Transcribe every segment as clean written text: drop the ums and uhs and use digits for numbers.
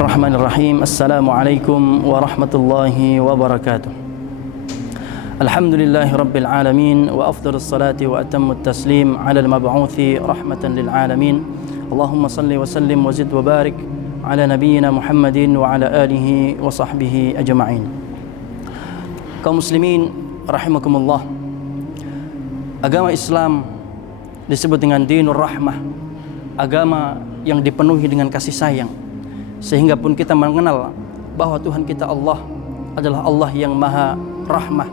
Bismillahirrahmanirrahim. Assalamualaikum warahmatullahi wabarakatuh. Alhamdulillahi rabbil alamin wa afdalus salati wa atammut taslim ala al-mab'uthi rahmatan lil alamin. Allahumma salli wa sallim wa zid wa barik ala nabiyyina Muhammadin wa ala alihi wa sahbihi ajma'in. Kaum muslimin rahimakumullah. Agama Islam disebut dengan dinur rahmah, agama yang dipenuhi dengan kasih sayang. Sehingga pun kita mengenal bahwa Tuhan kita Allah adalah Allah yang maha rahmah.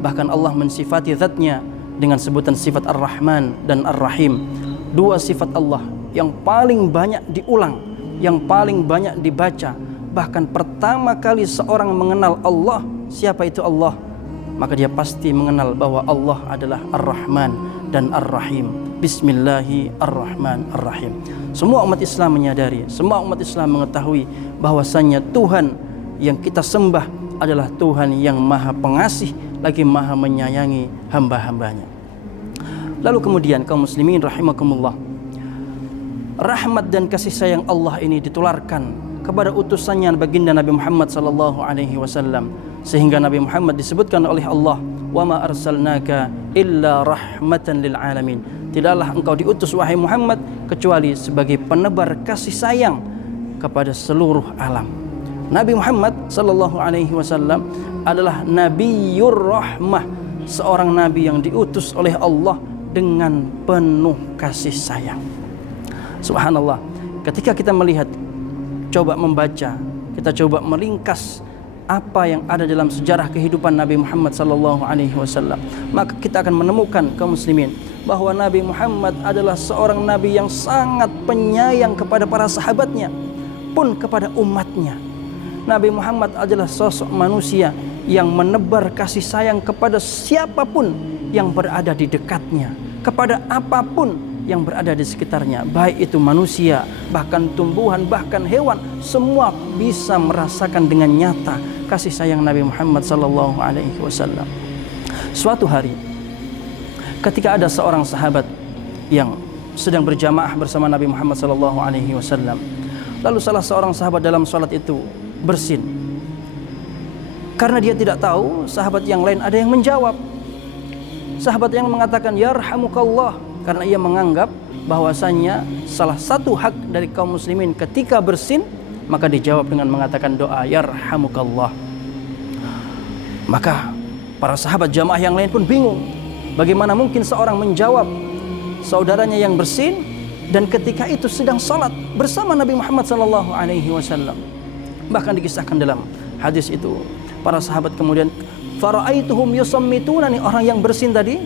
Bahkan Allah mensifati zatnya dengan sebutan sifat Ar-Rahman dan Ar-Rahim. Dua sifat Allah yang paling banyak diulang, yang paling banyak dibaca. Bahkan pertama kali seorang mengenal Allah, siapa itu Allah, maka dia pasti mengenal bahwa Allah adalah Ar-Rahman dan Ar-Rahim. Bismillahirrahmanirrahim. Semua umat Islam menyadari, semua umat Islam mengetahui bahwasannya Tuhan yang kita sembah adalah Tuhan yang maha pengasih lagi maha menyayangi hamba-hambanya. Lalu kemudian kaum muslimin rahimakumullah, rahmat dan kasih sayang Allah ini ditularkan kepada utusannya baginda Nabi Muhammad sallallahu alaihi wasallam, sehingga Nabi Muhammad disebutkan oleh Allah, "Wa ma arsalnaka illa rahmatan lil alamin." Tidaklah engkau diutus wahai Muhammad kecuali sebagai penebar kasih sayang kepada seluruh alam. Nabi Muhammad sallallahu alaihi wasallam adalah Nabiyur Rahmah, seorang nabi yang diutus oleh Allah dengan penuh kasih sayang. Subhanallah, ketika kita melihat, coba membaca, kita coba meringkas apa yang ada dalam sejarah kehidupan Nabi Muhammad sallallahu alaihi wasallam, maka kita akan menemukan kaum muslimin bahwa Nabi Muhammad adalah seorang nabi yang sangat penyayang kepada para sahabatnya pun kepada umatnya. Nabi Muhammad adalah sosok manusia yang menebar kasih sayang kepada siapapun yang berada di dekatnya, kepada apapun yang berada di sekitarnya, baik itu manusia, bahkan tumbuhan, bahkan hewan, semua bisa merasakan dengan nyata kasih sayang Nabi Muhammad sallallahu alaihi wasallam. Suatu hari ketika ada seorang sahabat yang sedang berjamaah bersama Nabi Muhammad sallallahu alaihi wasallam, lalu salah seorang sahabat dalam salat itu bersin. Karena dia tidak tahu sahabat yang lain ada yang menjawab. Sahabat yang mengatakan yarhamukallah, karena ia menganggap bahwasannya salah satu hak dari kaum muslimin ketika bersin, maka dijawab dengan mengatakan doa yarhamukallah. Maka para sahabat jamaah yang lain pun bingung, bagaimana mungkin seorang menjawab saudaranya yang bersin dan ketika itu sedang salat bersama Nabi Muhammad sallallahu alaihi wasallam. Bahkan dikisahkan dalam hadis itu, para sahabat kemudian faraaituhum yusammitunani, orang yang bersin tadi,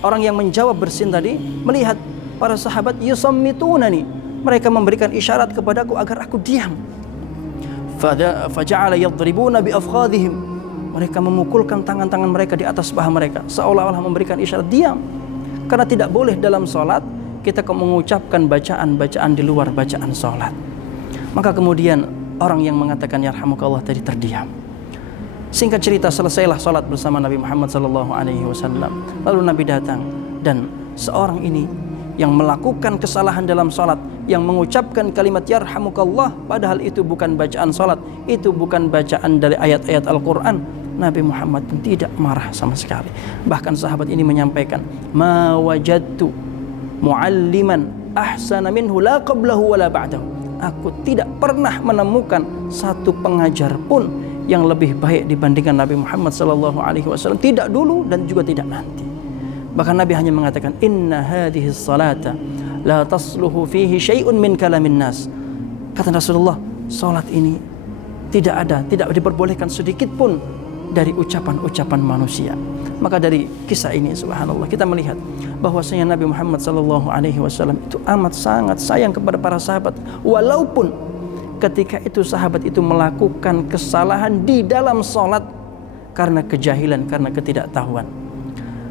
orang yang menjawab bersin tadi, melihat para sahabat yusammitunani, mereka memberikan isyarat kepadaku agar aku diam. Faja'ala yadribuna bi afkhadhihim, mereka memukulkan tangan-tangan mereka di atas paha mereka, seolah-olah memberikan isyarat diam. Karena tidak boleh dalam salat kita mengucapkan bacaan-bacaan di luar bacaan salat. Maka kemudian orang yang mengatakan yarhamukallah tadi terdiam. Singkat cerita, selesailah salat bersama Nabi Muhammad sallallahu alaihi wasallam. Lalu Nabi datang dan seorang ini yang melakukan kesalahan dalam salat, yang mengucapkan kalimat yarhamukallah padahal itu bukan bacaan salat, itu bukan bacaan dari ayat-ayat Al-Qur'an, Nabi Muhammad pun tidak marah sama sekali. Bahkan sahabat ini menyampaikan, ma wajadtu mualliman ahsana minhu la qablahu wala ba'dahu. Aku tidak pernah menemukan satu pengajar pun yang lebih baik dibandingkan Nabi Muhammad sallallahu alaihi wasallam, tidak dulu dan juga tidak nanti. Bahkan Nabi hanya mengatakan, inna hadhihi salata la tasluhu fihi syai'un min kalamin nas. Kata Rasulullah, salat ini tidak diperbolehkan sedikit pun dari ucapan-ucapan manusia. Maka dari kisah ini subhanallah kita melihat bahwasanya Nabi Muhammad sallallahu alaihi wasallam itu amat sangat sayang kepada para sahabat, walaupun ketika itu sahabat itu melakukan kesalahan di dalam salat karena kejahilan, karena ketidaktahuan.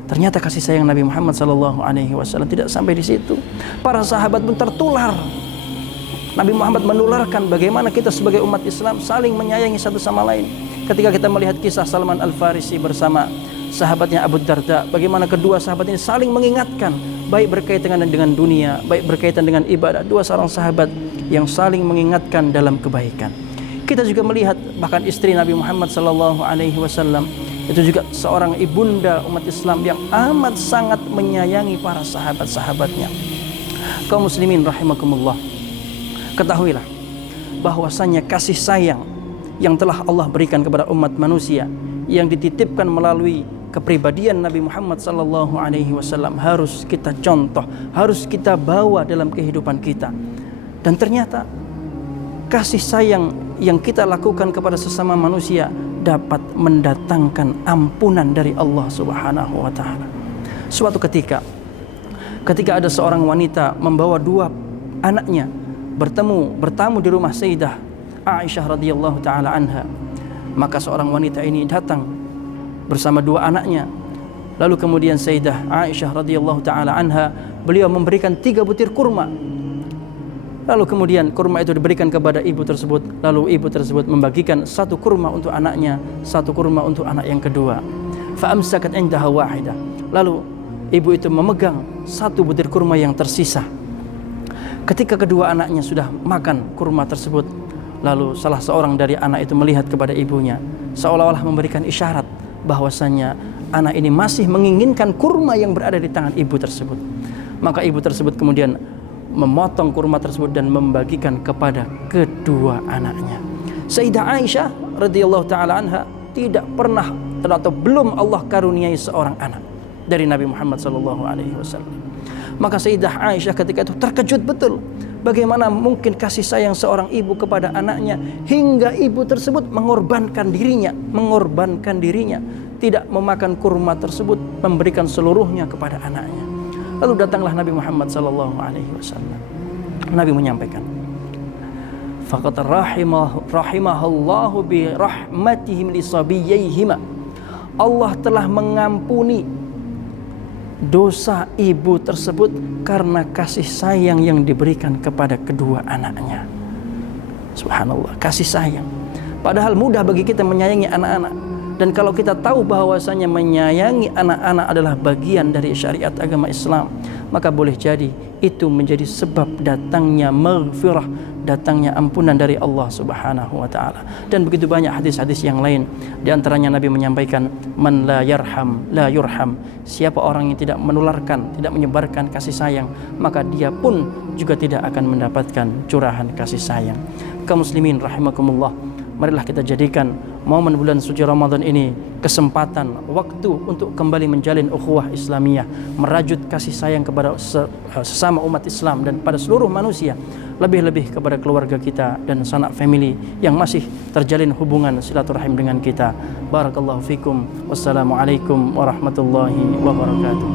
Ternyata kasih sayang Nabi Muhammad sallallahu alaihi wasallam tidak sampai di situ. Para sahabat pun tertular. Nabi Muhammad menularkan bagaimana kita sebagai umat Islam saling menyayangi satu sama lain. Ketika kita melihat kisah Salman Al-Farisi bersama sahabatnya Abu Darda, bagaimana kedua sahabat ini saling mengingatkan, baik berkaitan dengan dunia, baik berkaitan dengan ibadah. Dua seorang sahabat yang saling mengingatkan dalam kebaikan. Kita juga melihat bahkan istri Nabi Muhammad SAW itu juga seorang ibunda umat Islam yang amat sangat menyayangi para sahabat-sahabatnya. Kaum muslimin rahimakumullah, ketahuilah bahwasanya kasih sayang yang telah Allah berikan kepada umat manusia yang dititipkan melalui kepribadian Nabi Muhammad SAW harus kita contoh, harus kita bawa dalam kehidupan kita. Dan ternyata kasih sayang yang kita lakukan kepada sesama manusia dapat mendatangkan ampunan dari Allah Subhanahu wa taala. Suatu ketika ada seorang wanita membawa dua anaknya bertamu di rumah Sayyidah Aisyah radhiyallahu taala anha. Maka seorang wanita ini datang bersama dua anaknya. Lalu kemudian Sayyidah Aisyah radhiyallahu taala anha, beliau memberikan 3 butir kurma. Lalu kemudian kurma itu diberikan kepada ibu tersebut. Lalu ibu tersebut membagikan 1 kurma untuk anaknya, 1 kurma untuk anak yang kedua. Fa'amsakat indaha wahidah. Lalu ibu itu memegang 1 butir kurma yang tersisa. Ketika kedua anaknya sudah makan kurma tersebut, lalu salah seorang dari anak itu melihat kepada ibunya, seolah-olah memberikan isyarat bahwasanya anak ini masih menginginkan kurma yang berada di tangan ibu tersebut. Maka ibu tersebut kemudian memotong kurma tersebut dan membagikan kepada kedua anaknya. Sayyidah Aisyah radhiyallahu taala anha tidak pernah atau belum Allah karuniai seorang anak dari Nabi Muhammad sallallahu alaihi wasallam. Maka Sayyidah Aisyah ketika itu terkejut betul. Bagaimana mungkin kasih sayang seorang ibu kepada anaknya hingga ibu tersebut mengorbankan dirinya, tidak memakan kurma tersebut, memberikan seluruhnya kepada anaknya. Lalu datanglah Nabi Muhammad sallallahu alaihi wasallam. Nabi menyampaikan, faqad rahimahallahu bi rahmatihim li sabiyyihima. Allah telah mengampuni dosa ibu tersebut karena kasih sayang yang diberikan kepada kedua anaknya. Subhanallah, kasih sayang. Padahal mudah bagi kita menyayangi anak-anak. Dan kalau kita tahu bahwasanya menyayangi anak-anak adalah bagian dari syariat agama Islam, maka boleh jadi itu menjadi sebab datangnya maghfirah, datangnya ampunan dari Allah Subhanahu wa taala. Dan begitu banyak hadis-hadis yang lain. Di antaranya Nabi menyampaikan, man la yarham la yurham. Siapa orang yang tidak menularkan, tidak menyebarkan kasih sayang, maka dia pun juga tidak akan mendapatkan curahan kasih sayang. Kaum muslimin rahimakumullah, marilah kita jadikan momen bulan suci Ramadan ini kesempatan, waktu untuk kembali menjalin ukhuwah Islamiyah, merajut kasih sayang kepada sesama umat Islam dan pada seluruh manusia, lebih-lebih kepada keluarga kita dan sanak family yang masih terjalin hubungan silaturahim dengan kita. Barakallahu fikum. Wassalamualaikum warahmatullahi wabarakatuh.